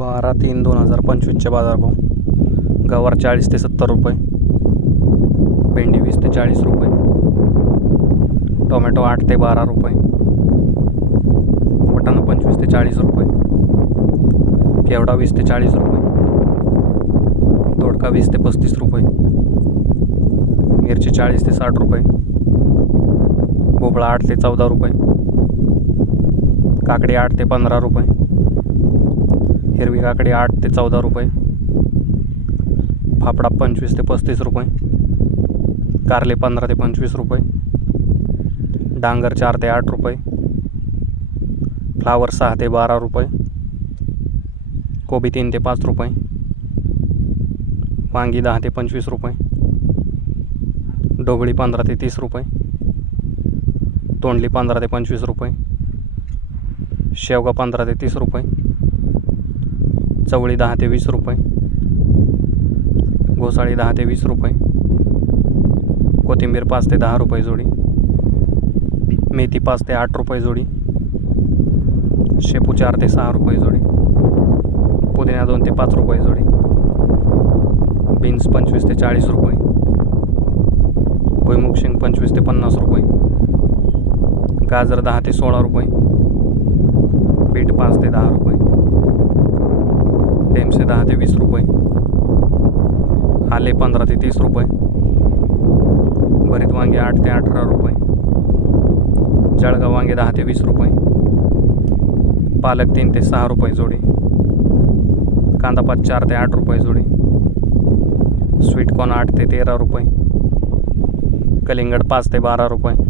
बारा तीन दोन हजार पंचवीसचे बाजारभाव. गवार चाळीस ते सत्तर रुपये. भेंडी वीस ते चाळीस रुपये. टोमॅटो आठ ते बारा रुपये. वाटाणा पंचवीस ते चाळीस रुपये. केवडा वीस ते चाळीस रुपये. दोडका वीस ते पस्तीस रुपये. मिरची चाळीस ते साठ रुपये. भोपळा आठ ते चौदा रुपये. काकडी आठ ते पंधरा रुपये. हिरवी काकडी आठ ते चौदा रुपये. फाफडा पंचवीस ते पस्तीस रुपये. कारले पंधरा ते पंचवीस रुपये. डांगर चार ते आठ रुपये. फ्लावर सहा ते बारा रुपये. कोबी तीन ते पाच रुपये. वांगी दहा ते पंचवीस रुपये. ढोबळी पंधरा ते तीस रुपये. तोंडली पंधरा ते पंचवीस रुपये. शेवगा पंधरा ते तीस रुपये. चवळी दहा ते वीस रुपये. घोसाळी दहा ते वीस रुपये. कोथिंबीर पाच ते दहा रुपये जोडी. मेथी पाच ते आठ रुपये जोडी. शेपू चार ते सहा रुपये जोडी. पुदिना दोन ते पाच रुपये जोडी. बीन्स पंचवीस ते चाळीस रुपये. भुईमुग शेंग पंचवीस ते पन्नास रुपये. गाजर दहा ते सोळा रुपये. बीट पाच ते दहा रुपये. डेमसे दहा ते वीस रुपये. आले पंधरा ते तीस रुपये. भरीत वांगे आठ ते अठरा रुपये. जळगाव वांगे दहा ते वीस रुपये. पालक तीन ते सहा रुपये जोडी. कांदापात चार ते आठ रुपये जोडी. स्वीटकॉर्न आठ ते तेरा रुपये. कलिंगड पाच ते बारा रुपये.